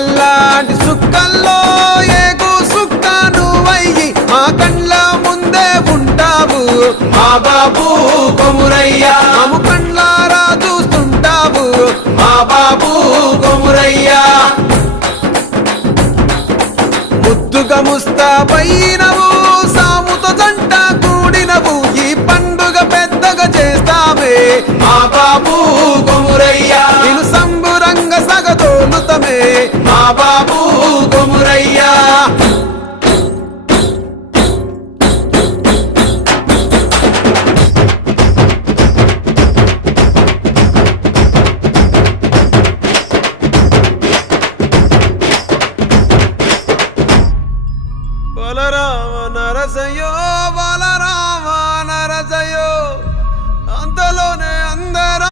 చుక్కల్లాంటి సుక్కల్లో ఏగు సుక్క నువ్వయ్యి మా కండ్ల ముందే ఉంటావు మా బాబు కొమురయ్య మాము కండ్లారా చూస్తుంటావు మా బాబు కొమురయ్య ముద్దుగా ముస్తాబైనవు సాముతో జంట కూడినవు ఈ పండుగ పెద్దగా చేస్తామే మా బాబు కొమురయ్య నేను సంబురంగ సగదోలుతమే మా బాబు